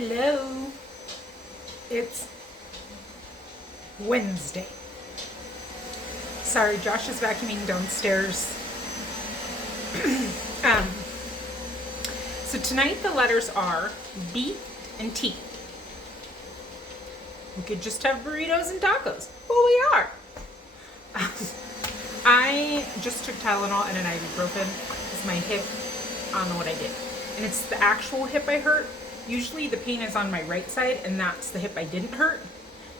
Hello. It's Wednesday. Sorry, Josh is vacuuming downstairs. um, so tonight the letters are B and T. We could just have burritos and tacos. Well, we are. I just took Tylenol and an ibuprofen because my hip, I don't know what I did. And it's the actual hip I hurt. Usually the pain is on my right side, and that's the hip I didn't hurt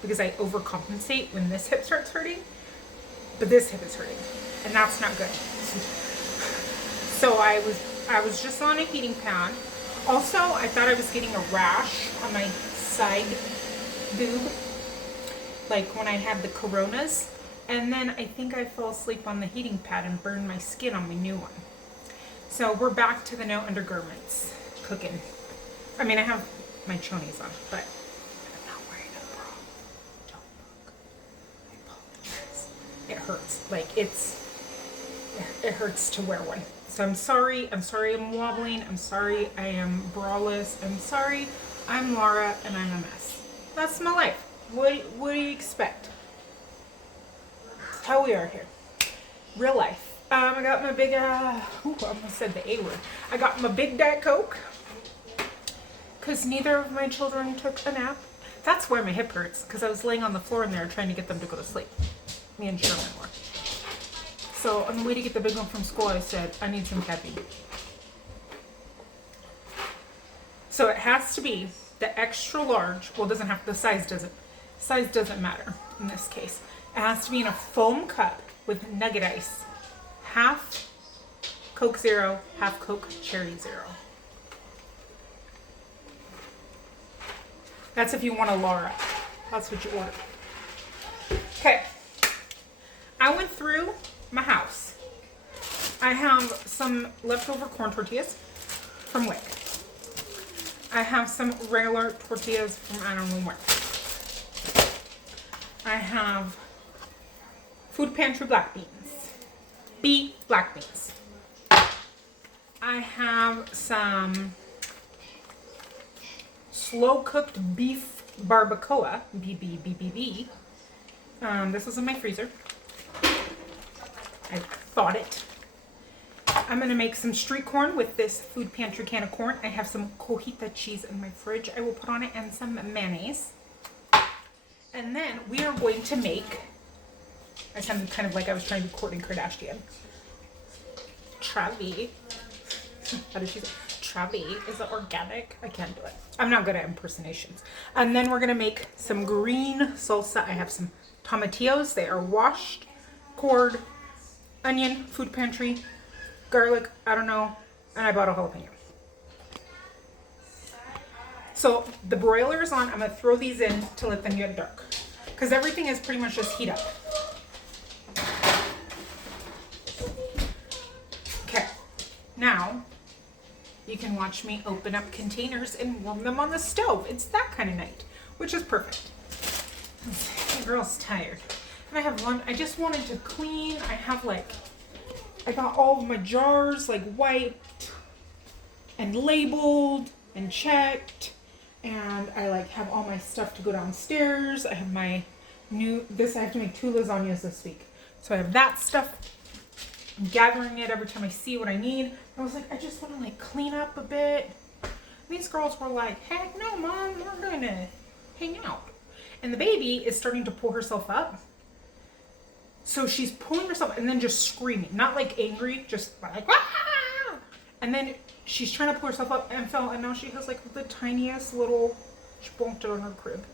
because I overcompensate when this hip starts hurting. But this hip is hurting, and that's not good. So I was just on a heating pad. Also, I thought I was getting a rash on my side boob, like when I had the coronas. And then I think I fell asleep on the heating pad and burned my skin on my new one. So we're back to the no undergarments cooking. I mean, I have my chonies on, but I'm not wearing a bra. Don't look. I apologize. It hurts. Like, it hurts to wear one. So I'm sorry. I'm sorry I'm wobbling. I'm sorry I am braless. I'm sorry I'm Laura and I'm a mess. That's my life. What do you expect? That's how we are here. Real life. I got my big, I almost said the A word. I got my big Diet Coke. Because neither of my children took a nap. That's why my hip hurts, because I was laying on the floor in there trying to get them to go to sleep. Me and Sherman were. So on the way to get the big one from school, I said, I need some caffeine. So it has to be the extra large. Well, it doesn't have, the size doesn't matter in this case. It has to be in a foam cup with nugget ice. Half Coke Zero, half Coke Cherry Zero. That's if you want a Laura. That's what you order. Okay. I went through my house. I have some leftover corn tortillas from Wick. I have some regular tortillas from I don't know where. I have Food Pantry black beans. Black beans. I have some slow cooked beef barbacoa, BBBBB. This was in my freezer. I thawed it. I'm gonna make some street corn with this Food Pantry can of corn. I have some cojita cheese in my fridge. I will put on it and some mayonnaise. And then we are going to make, I sounded kind of like I was trying to be Kourtney Kardashian. Travi. How did she say? Travi, is it organic? I can't do it. I'm not good at impersonations. And then we're gonna make some green salsa. I have some tomatillos. They are washed, cored, onion, Food Pantry, garlic, I don't know, and I bought a jalapeno. So the broiler is on. I'm gonna throw these in to let them get dark, because everything is pretty much just heat up. Okay, now you can watch me open up containers and warm them on the stove. It's that kind of night, which is perfect. The girl's tired. And I have lunch. I just wanted to clean. I got all of my jars like wiped and labeled and checked. And I have all my stuff to go downstairs. I have my I have to make 2 lasagnas this week. So I have that stuff. I'm gathering it every time I see what I need. I was like, I just want to clean up a bit. These girls were like, heck no, Mom, we're going to hang out. And the baby is starting to pull herself up. So she's pulling herself and then just screaming. Not angry, just like, ah! And then she's trying to pull herself up and fell. And now she has the tiniest little, she bonked it on her crib.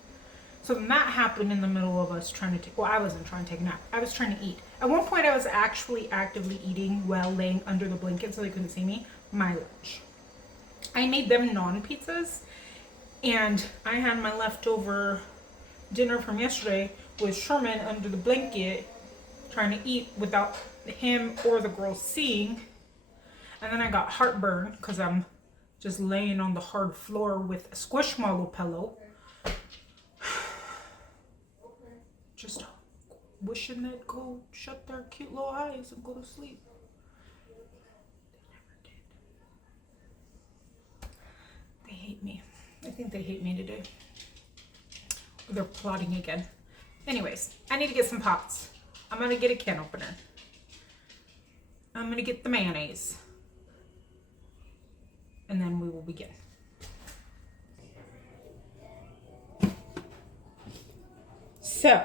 So then that happened in the middle of us trying to take, well, I wasn't trying to take a nap. I was trying to eat. At one point, I was actually actively eating while laying under the blanket so they couldn't see me. My lunch. I made them non-pizzas, and I had my leftover dinner from yesterday with Sherman under the blanket trying to eat without him or the girls seeing. And then I got heartburn because I'm just laying on the hard floor with a squishmallow pillow. Just wishing they'd go shut their cute little eyes and go to sleep. They never did. They hate me. think they hate me today. They're plotting again. Anyways, I need to get some pots. I'm gonna get a can opener. I'm gonna get the mayonnaise. And then we will begin. So,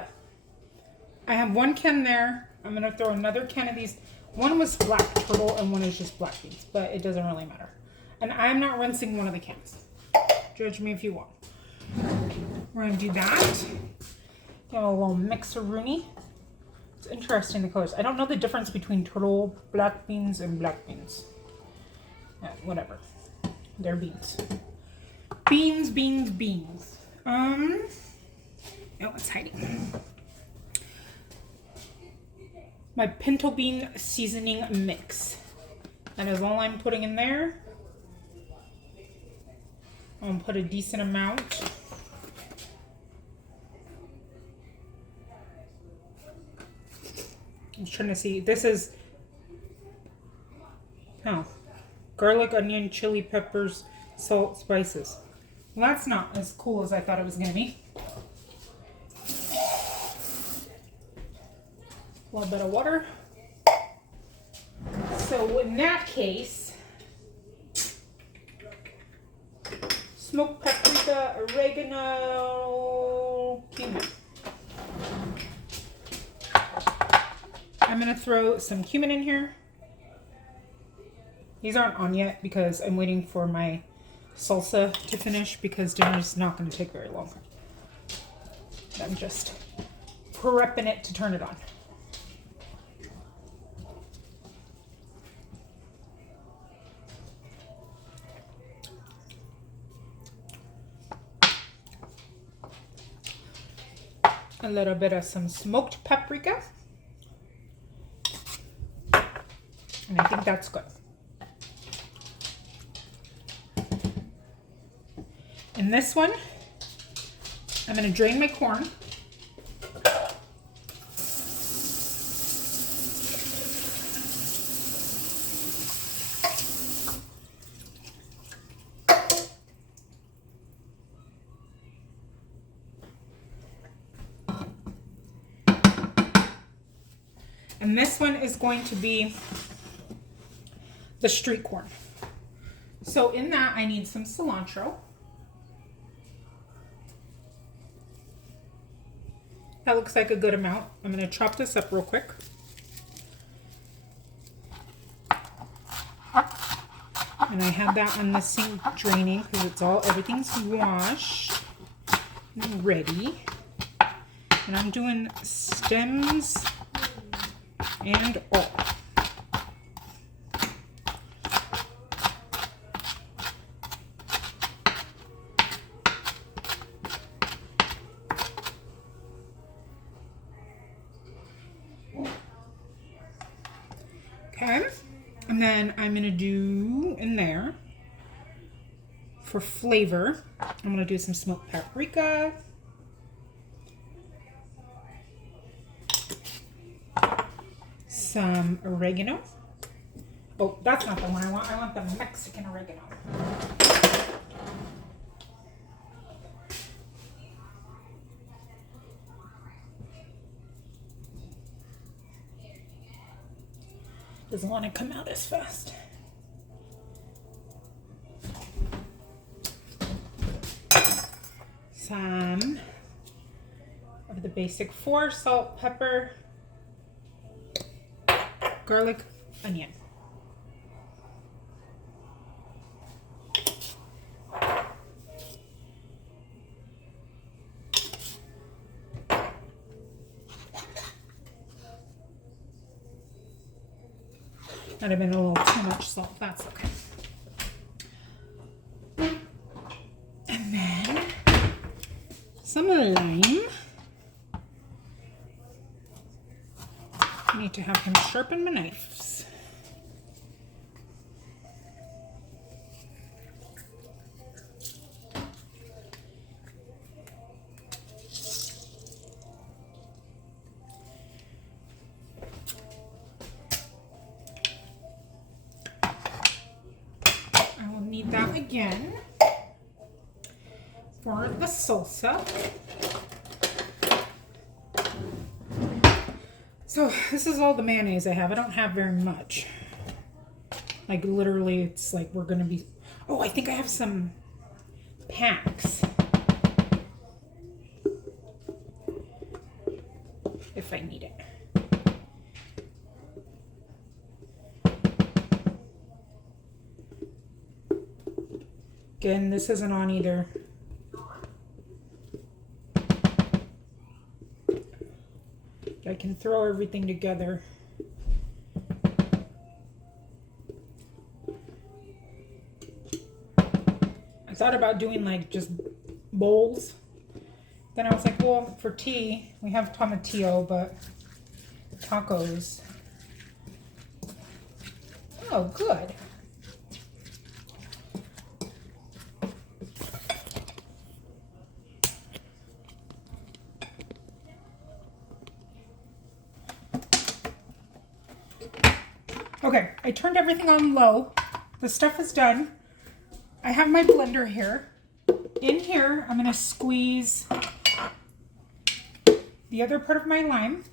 I have one can there. I'm gonna throw another can of these. One was black turtle and one is just black beans, but it doesn't really matter. And I'm not rinsing one of the cans. Judge me if you want. We're gonna do that. Get a little mix-a-rooney. It's interesting, the colors. I don't know the difference between turtle, black beans, and black beans. Yeah, whatever. They're beans. Beans, beans, beans. Oh, it's hiding. My pinto bean seasoning mix. That is all I'm putting in there. I'm gonna put a decent amount. I'm trying to see. This is garlic, onion, chili peppers, salt, spices. Well, that's not as cool as I thought it was gonna be. A little bit of water. So in that case, smoked paprika, oregano, cumin. I'm gonna throw some cumin in here. These aren't on yet because I'm waiting for my salsa to finish because dinner is not gonna take very long. I'm just prepping it to turn it on. A little bit of some smoked paprika. And I think that's good. And this one, I'm going to drain my corn. And this one is going to be the street corn. So in that, I need some cilantro. That looks like a good amount. I'm going to chop this up real quick. And I have that on the sink draining because everything's washed and ready. And I'm doing stems and all. Okay, and then I'm gonna do in there for flavor, I'm gonna do some smoked paprika. Some oregano. Oh, that's not the one I want. I want the Mexican oregano. Doesn't want to come out as fast. Some of the basic 4: salt, pepper, garlic, onion. Might have been a little too much salt, that's okay. And then some lime. I need to have him sharpen my knives. I will need that again. for the salsa. So this is all the mayonnaise I have. I don't have very much. Like literally, it's like we're gonna be, oh, I think I have some packs. If I need it. Again, this isn't on either. I can throw everything together. I thought about doing like just bowls. Then I was like, well, for tea, we have tomatillo, but tacos. Oh, good. Okay, I turned everything on low. The stuff is done. I have my blender here. In here, I'm going to squeeze the other part of my lime.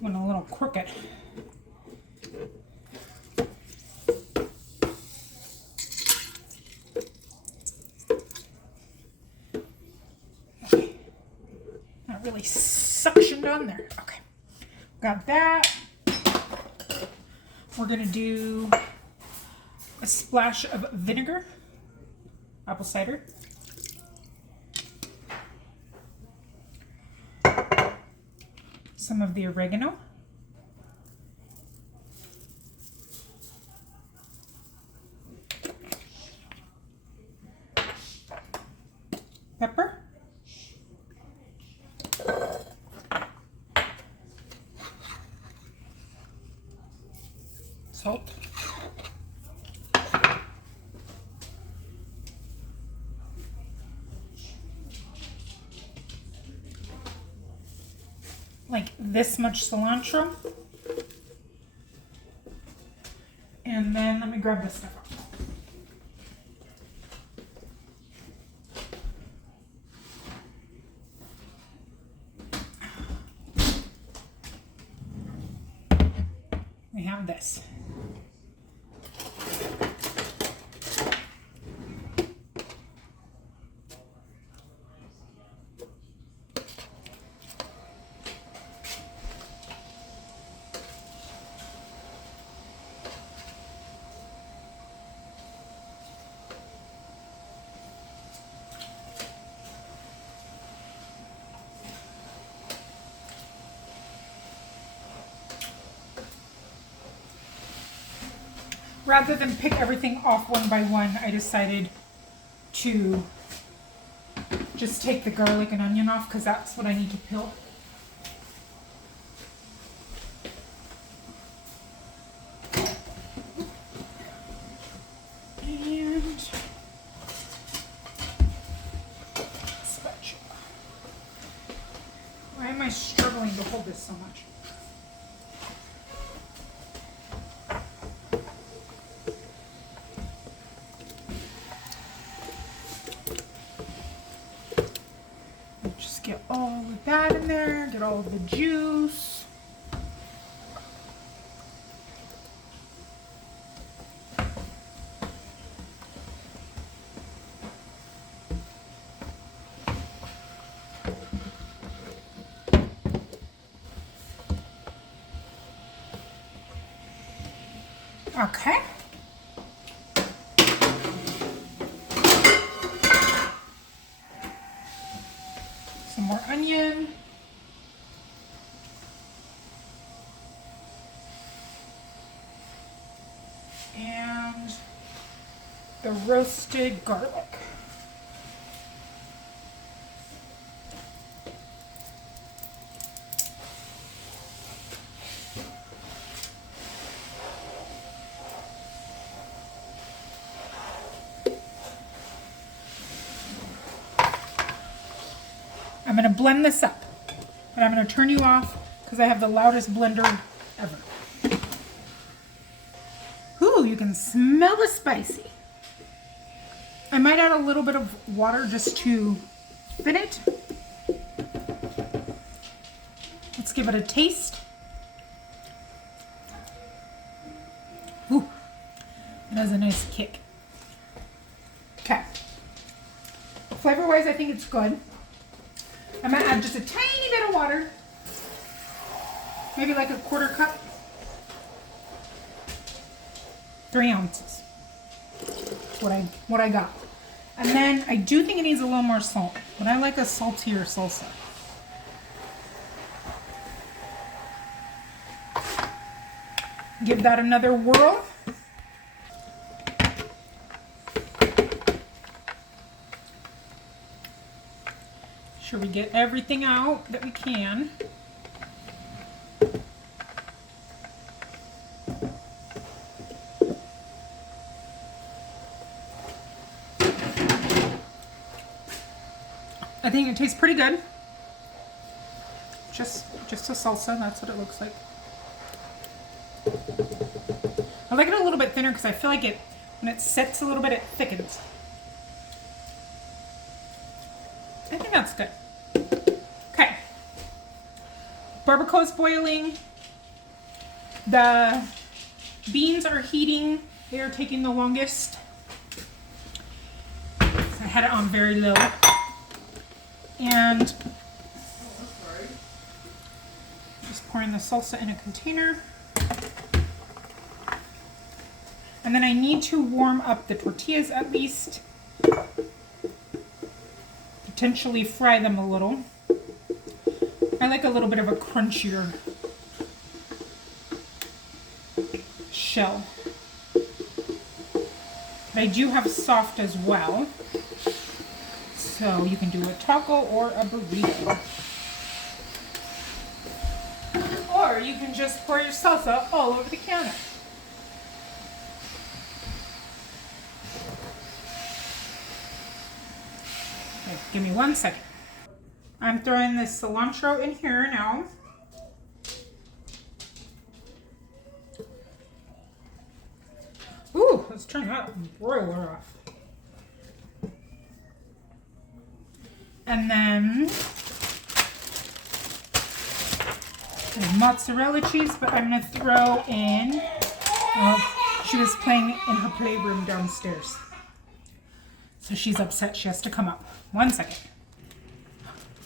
Went a little crooked. Okay. Not really suctioned on there. Okay. Got that. We're going to do a splash of vinegar, apple cider. Some of the oregano. Pepper. Salt. Like this much cilantro. And then let me grab this stuff up. We have this. Rather than pick everything off one by one, I decided to just take the garlic and onion off because that's what I need to peel. And spatula. Why am I struggling to hold this so much? Get all of that in there, get all of the juice. Okay. Some more onion. And the roasted garlic. I'm going to blend this up, and I'm going to turn you off because I have the loudest blender ever. you can smell the spicy. I might add a little bit of water just to thin it. Let's give it a taste. Ooh, it has a nice kick. Okay. Flavor-wise, I think it's good. I'm gonna add just a tiny bit of water. Maybe like a 1/4 cup. 3 ounces. That's what I got. And then I do think it needs a little more salt, but I like a saltier salsa. Give that another whirl. Sure we get everything out that we can. I think it tastes pretty good. Just a salsa, that's what it looks like. I like it a little bit thinner because I feel like when it sets a little bit, it thickens. I think that's good. Okay. Barbacoa is boiling. The beans are heating. They are taking the longest. So I had it on very low. And just pouring the salsa in a container. And then I need to warm up the tortillas at least. Potentially fry them a little. I like a little bit of a crunchier shell. But I do have soft as well. So you can do a taco or a burrito. Or you can just pour your salsa all over the counter. Okay, give me 1 second. I'm throwing this cilantro in here now. Ooh, let's turn that broiler off. And then mozzarella cheese, but I'm gonna throw in, she was playing in her playroom downstairs. So she's upset she has to come up. 1 second.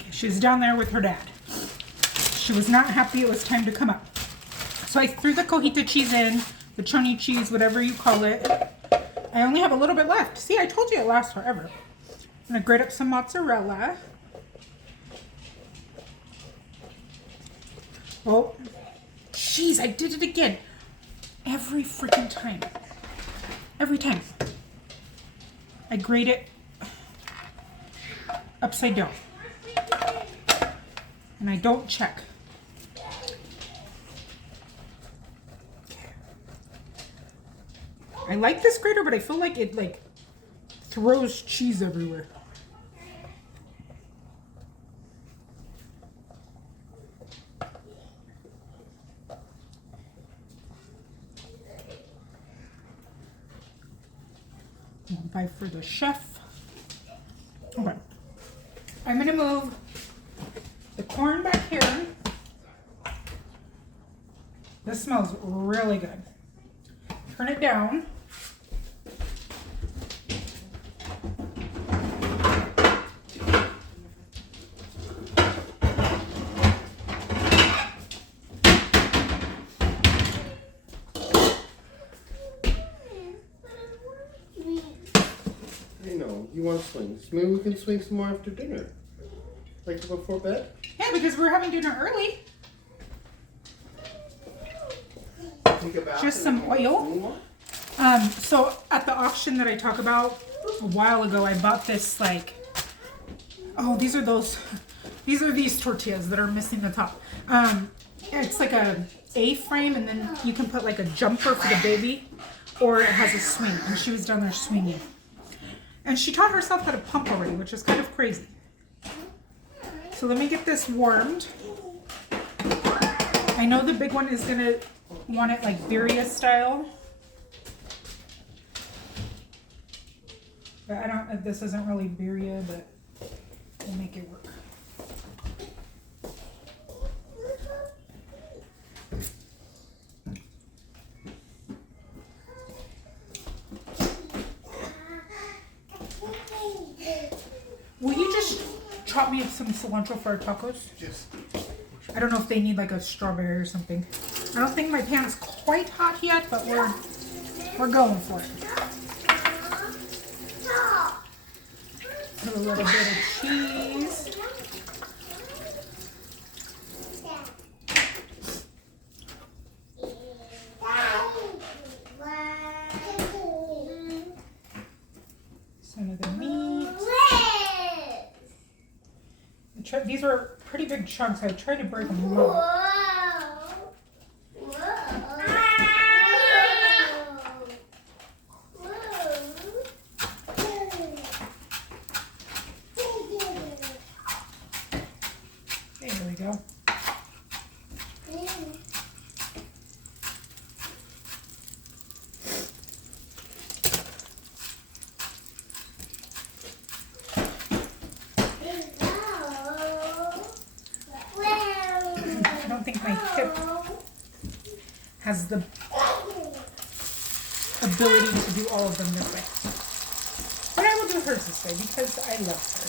Okay, she's down there with her dad. She was not happy it was time to come up. So I threw the cojita cheese in, the choni cheese, whatever you call it. I only have a little bit left. See, I told you it lasts forever. I'm gonna grate up some mozzarella. Oh, jeez, I did it again. Every freaking time. Every time. I grate it upside down. And I don't check. I like this grater, but I feel like it throws cheese everywhere. Bye for the chef. Okay. I'm gonna move the corn back here. This smells really good. Turn it down. You want swings? Maybe we can swing some more after dinner. Like before bed? Yeah, because we're having dinner early. Just some oil. So at the auction that I talked about a while ago, I bought this these are these tortillas that are missing the top. It's like a A-frame, and then you can put like a jumper for the baby, or it has a swing, and she was down there swinging. And she taught herself how to pump already, which is kind of crazy. So let me get this warmed. I know the big one is gonna want it like birria style. But I don't, this isn't really birria, but we'll make it work. Will you just chop me up some cilantro for our tacos? Yes. I don't know if they need like a strawberry or something. I don't think my pan's quite hot yet, but we're going for it. Put a little bit of cheese. Some of the meat. These are pretty big chunks. I tried to break them up. There we go. I don't think my hip has the ability to do all of them this way. But I will do hers this way because I love her.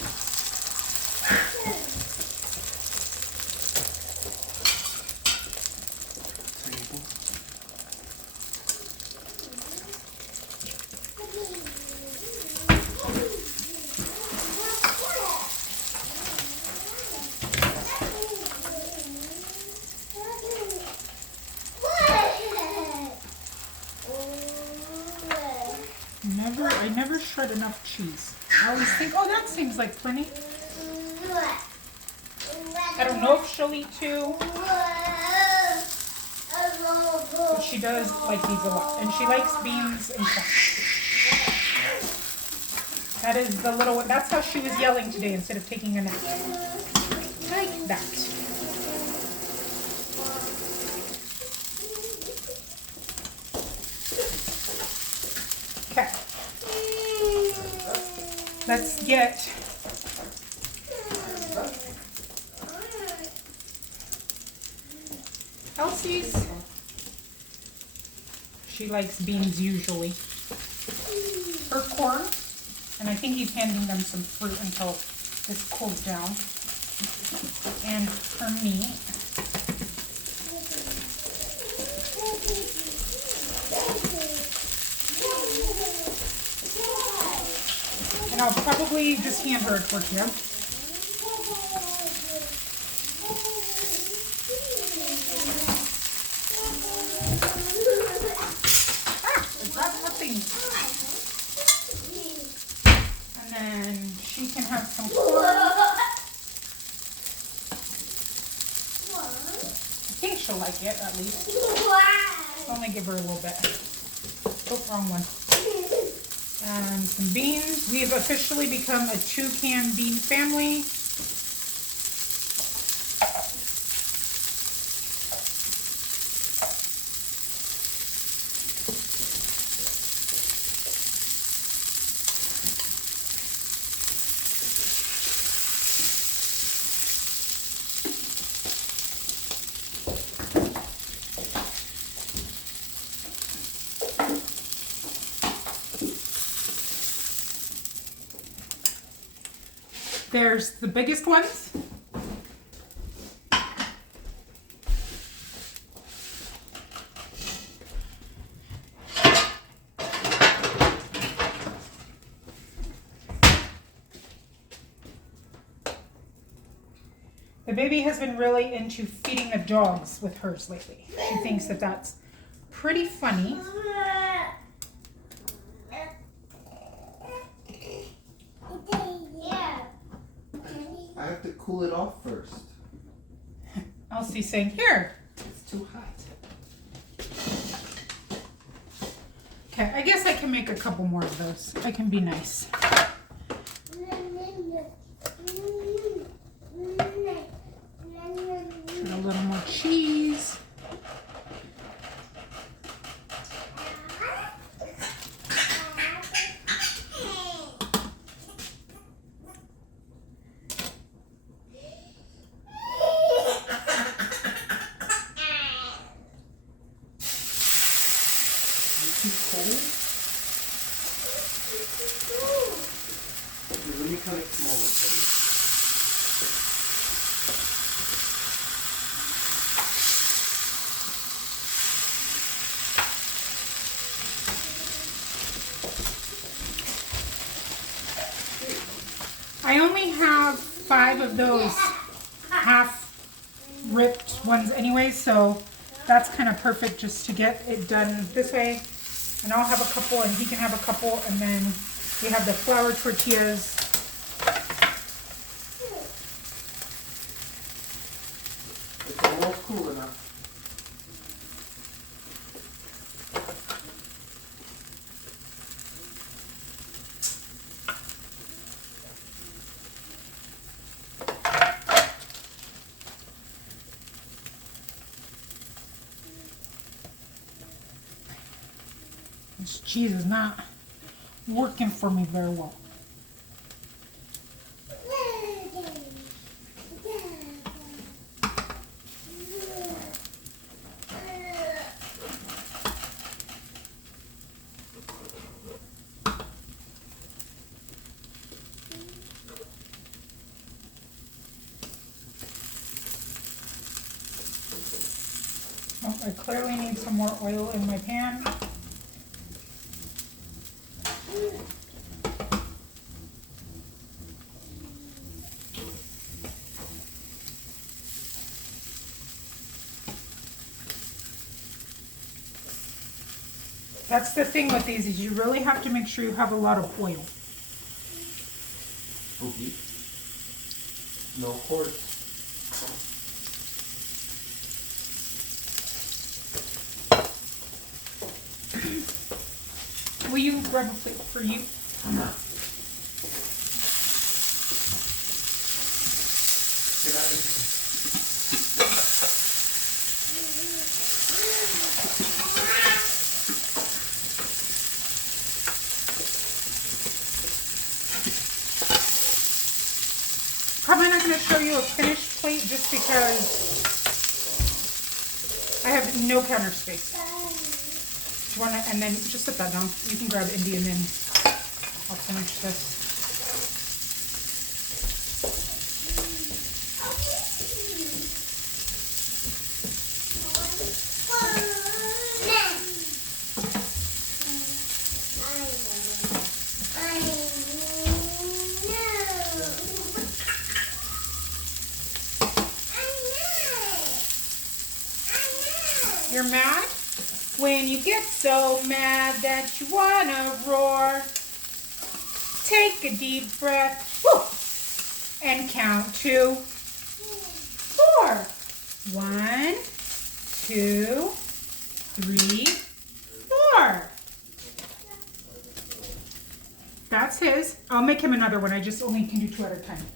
I never shred enough cheese. I always think, oh, that seems like plenty. I don't know if she'll eat too, but she does like these a lot. And she likes beans and corn. That is the little one. That's how she was yelling today instead of taking a nap. Like that. Okay. Let's get Elsie's. She likes beans usually. Her corn, and I think he's handing them some fruit until this cools down. And for me, and I'll probably just hand her a tortilla. And then she can have some corn. I think she'll like it, at least. Only give her a little bit. Oh, wrong one. And some beans. We have officially become a 2-can bean family. There's the biggest ones. The baby has been really into feeding the dogs with hers lately. She thinks that that's pretty funny. I have to cool it off first. Elsie's saying, here. It's too hot. Okay, I guess I can make a couple more of those. I can be nice. Put a little more cheese. too cold? Okay, let me cut it smaller for you. I only have 5 of those half ripped ones anyway, so that's kind of perfect just to get it done this way. And I'll have a couple and he can have a couple, and then we have the flour tortillas. It's almost cool enough. This cheese is not working for me very well. Oh, I clearly need some more oil in my pan. That's the thing with these, is you really have to make sure you have a lot of oil. Okay. No cords. Will you grab a plate for you? Probably not going to show you a finished plate just because I have no counter space. Do you want to, and then just set that down. You can grab Indy and then I'll finish this. You're mad? When you get so mad that you wanna roar, take a deep breath, woo, and count to 4. 1, 2, 3, 4. That's his. I'll make him another one. I just only can do 2 at a time.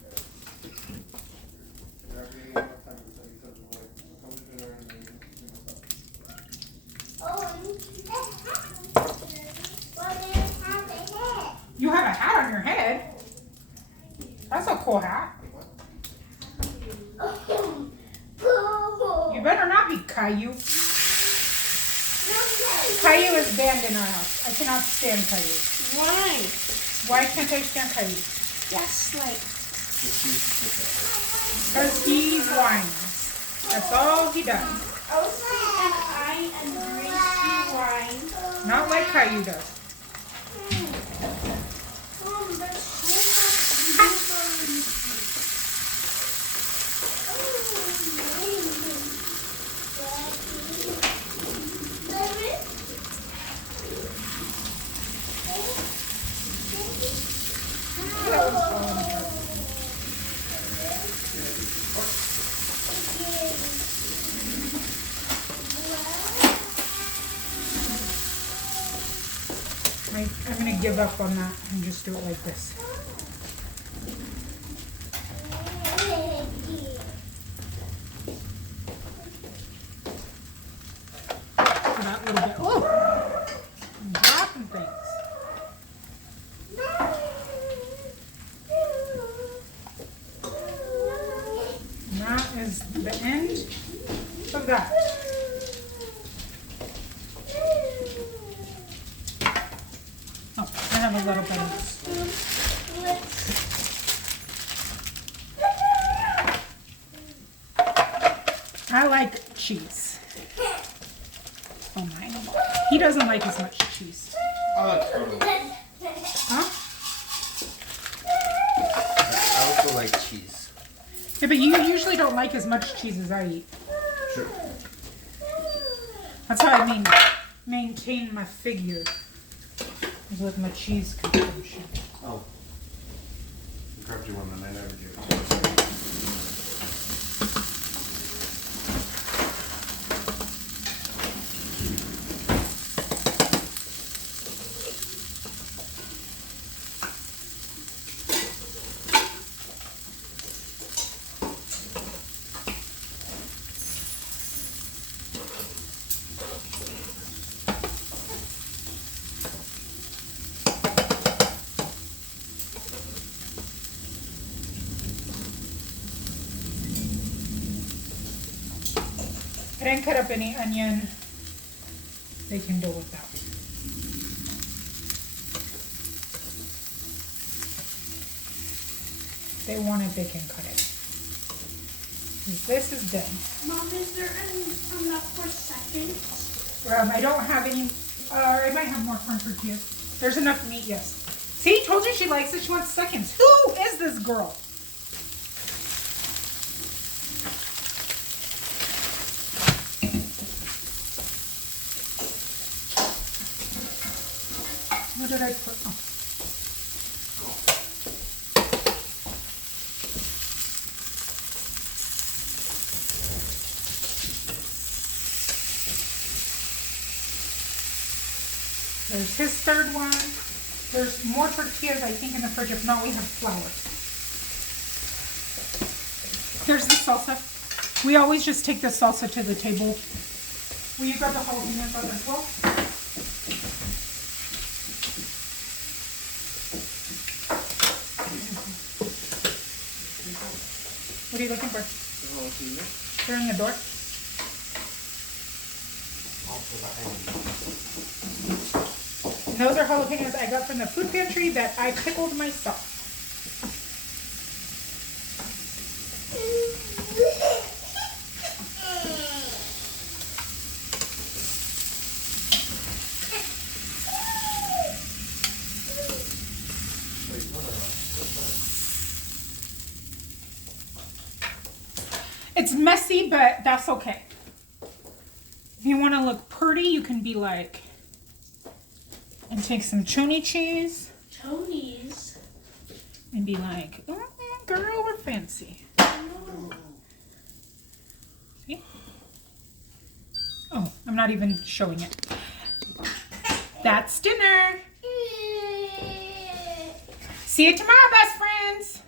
You have a hat on your head? That's a cool hat. You better not be Caillou. Caillou is banned in our house. I cannot stand Caillou. Why? Why can't I stand Caillou? Yes, like. Because he whines. That's all he does. Also, and I and Gracie wine. Not like Caillou does. There's so much blueberries. That one's falling apart. I'm going to give up on that and just do it like this. For that little bit. Oh! I'm dropping things. And that is the end of that. a little bit of I like cheese. Oh my, he doesn't like as much cheese. I like turtle. Huh? I also like cheese. Yeah, but you usually don't like as much cheese as I eat. Sure. That's how I maintain my figure. Is with my cheese consumption. Oh. I grabbed you one and I never gave it to you. I didn't cut up any onion. They can do without. If they want it, they can cut it. This is done. Mom, is there enough for seconds? I don't have any, I might have more corn tortillas. There's enough meat, yes. See, told you she likes it. She wants seconds. Who is this girl? What did I put? Oh. There's his third one. There's more tortillas, I think, in the fridge. If not, we have flour. Here's the salsa. We always just take the salsa to the table. Will you grab the jalapenos out as well? What are you looking for? They're in the door. And those are jalapenos I got from the food pantry that I pickled myself. It's messy, but that's okay. If you want to look pretty, you can be like, and take some choni cheese. Chonies? And be like, oh, girl, we're fancy. No. See? Oh, I'm not even showing it. That's dinner. See you tomorrow, best friends.